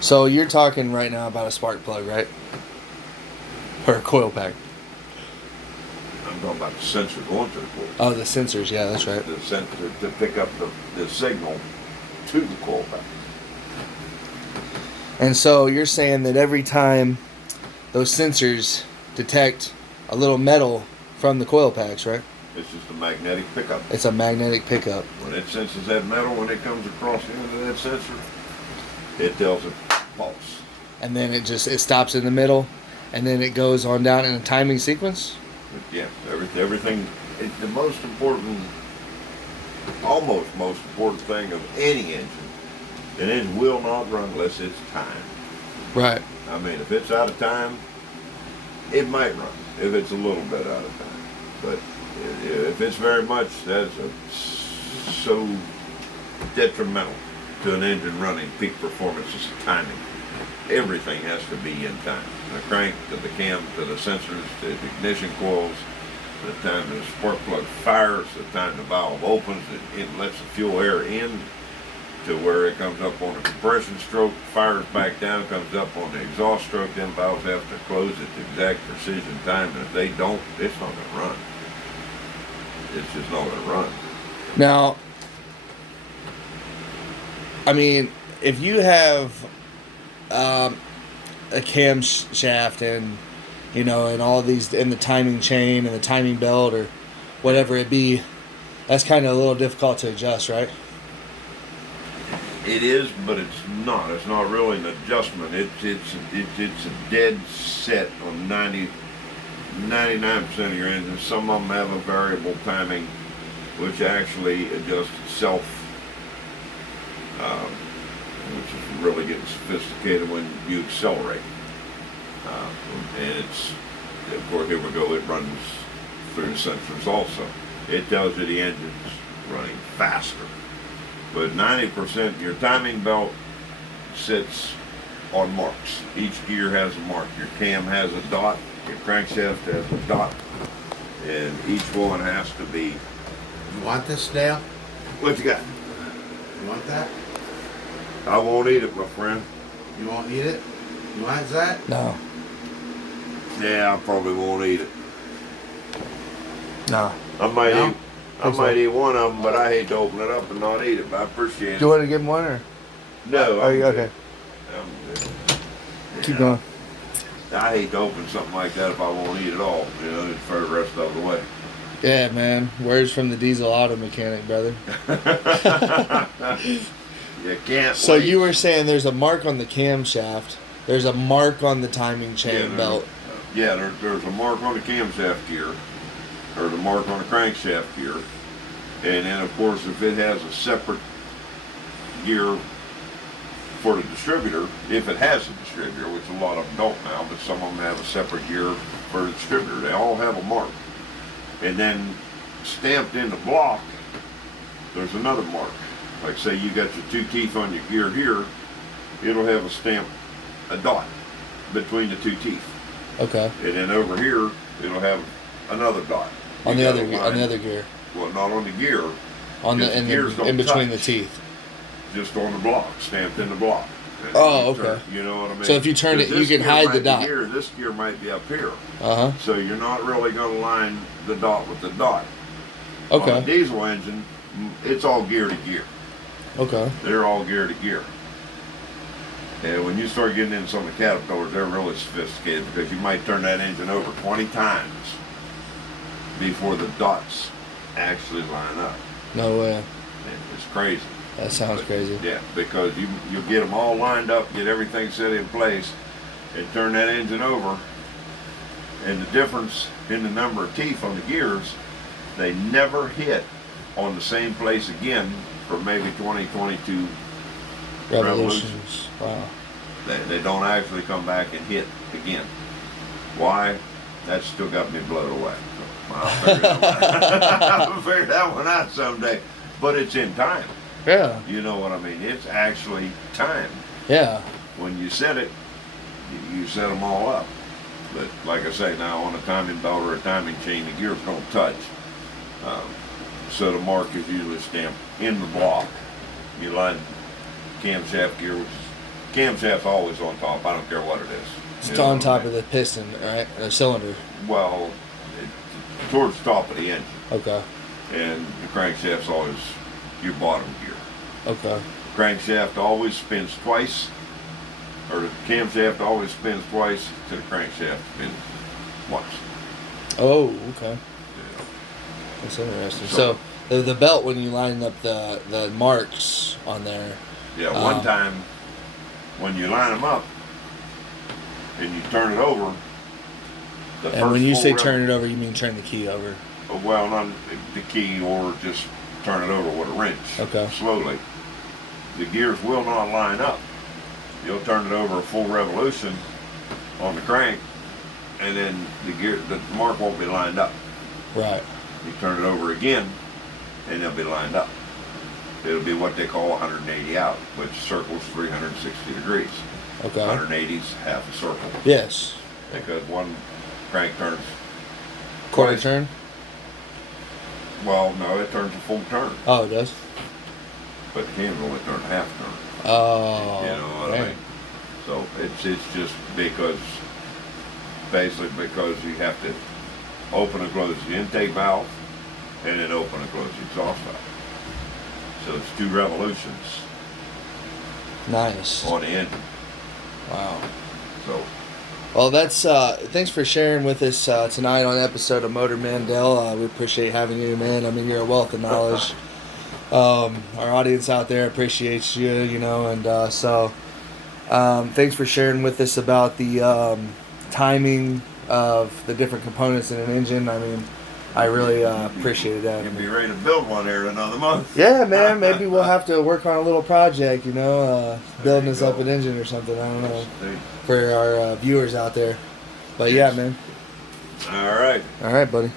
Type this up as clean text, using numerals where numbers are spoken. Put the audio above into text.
So you're talking right now about a spark plug, right? Or a coil pack. I'm talking about the sensor going to the coil. Oh, the sensors. Yeah, that's right. The sensor to pick up the signal to the coil pack. And so you're saying that every time those sensors detect a little metal from the coil packs, right? It's just a magnetic pickup. It's a magnetic pickup. When it senses that metal, when it comes across the end of that sensor, it tells it false. And then it stops in the middle, and then it goes on down in a timing sequence? Yeah, everything. The most important, almost most important thing of any engine, an engine will not run unless it's timed. Right. I mean, if it's out of time, it might run. If it's a little bit out of time, but if it's very much, that's so detrimental to an engine running peak performance is timing. Everything has to be in time. The crank to the cam to the sensors to the ignition coils, the time the spark plug fires, the time the valve opens, it lets the fuel air in to where it comes up on a compression stroke, fires back down, comes up on the exhaust stroke, then valves have to close at the exact precision time, and if they don't, it's not going to run. It's just not going to run. Now, I mean, if you have a camshaft and, you know, and all these, and the timing chain and the timing belt or whatever it be, that's kind of a little difficult to adjust, right? It is, but it's not. It's not really an adjustment. It's a dead set on 99% of your engines. Some of them have a variable timing, which actually adjusts itself, which is really getting sophisticated when you accelerate. And it's, of course, here we go. It runs through the sensors also. It tells you the engine's running faster. But 90%, your timing belt sits on marks. Each gear has a mark. Your cam has a dot, your crankshaft has a dot, and each one has to be. You want this, Dale? What you got? You want that? I won't eat it, my friend. You won't eat it? You want that? No. Yeah, I probably won't eat it. No. I might No? eat. I might eat one of them, but I hate to open it up and not eat it. But I appreciate it. Do you want to give him one, or? No. Are you okay? I'm good. Keep going. I hate to open something like that if I won't eat it all. You know, just throw the rest of it away. Yeah, man. Words from the diesel auto mechanic, brother. You can't. So wait. you were saying there's a mark on the camshaft. There's a mark on the timing chain belt. Yeah, there's a mark on the camshaft gear, or the mark on the crankshaft gear, and then of course if it has a separate gear for the distributor, if it has a distributor, which a lot of them don't now, but some of them have a separate gear for the distributor. They all have a mark, and then stamped in the block, there's another mark. Like say you got your two teeth on your gear here, it'll have a stamp, a dot between the two teeth. Okay. And then over here, it'll have another dot. On the other gear. Well, not on the gear. On the gears don't in between touch. the teeth. Just on the block, stamped in the block. And Oh, you okay. You know what I mean? So if you turn it, you This can gear hide might the be dot. Here, this gear might be up here. Uh huh. So you're not really going to line the dot with the dot. Okay. On a diesel engine, it's all gear to gear. Okay. They're all gear to gear. And when you start getting into some of the Caterpillars, they're really sophisticated because you might turn that engine over 20 times before the dots actually line up. No way. And it's crazy. That sounds crazy. Yeah, because you get them all lined up, get everything set in place, and turn that engine over. And the difference in the number of teeth on the gears, they never hit on the same place again for maybe 20, 22 revolutions. Wow. They don't actually come back and hit again. Why? That's still got me blown away. So I'll figure that one out someday. But it's in time. Yeah. You know what I mean? It's actually time. Yeah. When you set it, you set them all up. But like I say, now on a timing belt or a timing chain, the gears don't touch. So the mark is usually stamped in the block. You line camshaft gear, which is camshaft's always on top. I don't care what it is. It's on top of the piston, right? The cylinder. Well, towards the top of the engine. Okay. And the crankshaft's always your bottom gear. Okay. The crankshaft always spins twice, or the camshaft always spins twice, to the crankshaft spins once. Oh, okay. Yeah. That's interesting. So the belt, when you line up the marks on there. Yeah, one time when you line them up and you turn it over. And when you say turn it over, you mean turn the key over? Well, not the key, or just turn it over with a wrench. Okay. Slowly. The gears will not line up. You'll turn it over a full revolution on the crank, and then the mark won't be lined up. Right. You turn it over again, and they'll be lined up. It'll be what they call 180 out, which circles 360 degrees. Okay. 180 is half a circle. Yes. Because one crank turns Quarter twice. turn? Well, no, it turns a full turn, Oh, it does? but the can only turn half turn. Oh. You know what I mean? So it's just basically because you have to open and close the intake valve, and then open and close the exhaust valve. So it's 2 revolutions Nice. on the engine. Wow. So Well, that's thanks for sharing with us tonight on the episode of Motor Mandel. We appreciate having you, man. I mean, you're a wealth of knowledge. Our audience out there appreciates you, and so thanks for sharing with us about the timing of the different components in an engine. I mean, I really appreciated that. you'll be ready to build one here in another month. Yeah, man. Maybe we'll have to work on a little project, building you us up go. an engine or something. I don't know, See? for our viewers out there. But yeah, man. All right. All right, buddy.